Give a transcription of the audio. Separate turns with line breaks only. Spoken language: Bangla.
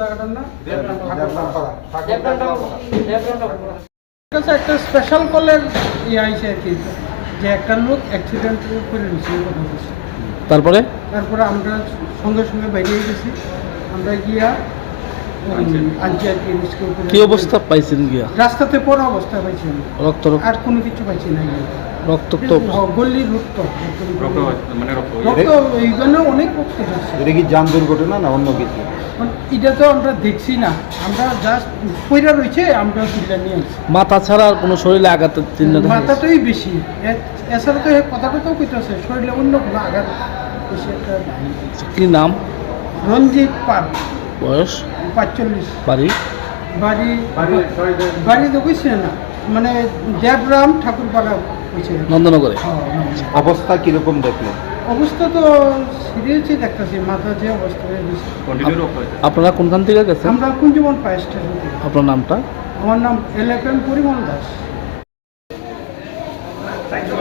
জায়গাটার না কাছে একটা স্পেশাল কলের ইয়ে আইছে আর কি যে একটা লোক অ্যাক্সিডেন্ট করে কথা বলছে
তারপরে?
তারপরে আমরা সঙ্গে সঙ্গে বাইরে গেছি। আমরা গিয়া কি
অবস্থা পাইছেন গিয়া?
রাস্তাতে পড়া অবস্থা পাইছি আমি
রক্ত
আর কোনো কিছু পাইছি না
রক্ত তো
গল্লির রক্ত
রক্ত মানে রক্ত
রক্ত এইখানে অনেক রক্ত
এটা কি যান দুর্ঘটনা না অন্য কিছু?
মানে এটা তো আমরা দেখছি না। আমরা জাস্ট পয়রা রয়েছে আমরা তুলে নিয়ে
মাথা ছাড়া আর কোনো শরীরে আঘাতের চিহ্ন
মাথাটাই বেশি। এছাড়া তো কথাটা তো কইতেছে শরীরে অন্য কোনো আঘাত বেশি একটা
কি নাম?
রঞ্জিত পাল।
বয়স?
পাঁচচল্লিশ।
বাড়ি?
বাড়ি বাড়ি তো বুঝছে না। মানে দেবরাম ঠাকুরপাড়া
বুঝছে
হ্যাঁ, নন্দনগরে?
অবস্থা কীরকম দেখলেন?
অবস্থা তো সিরিয়াসই দেখতেছি মাথা যে অবস্থা
আপনারা কোনখান থেকে গেছেন?
আমরা কুঞ্জবন পায়েস
আপনার নামটা?
আমার নাম এলাকান পরিমল দাস। Thank you.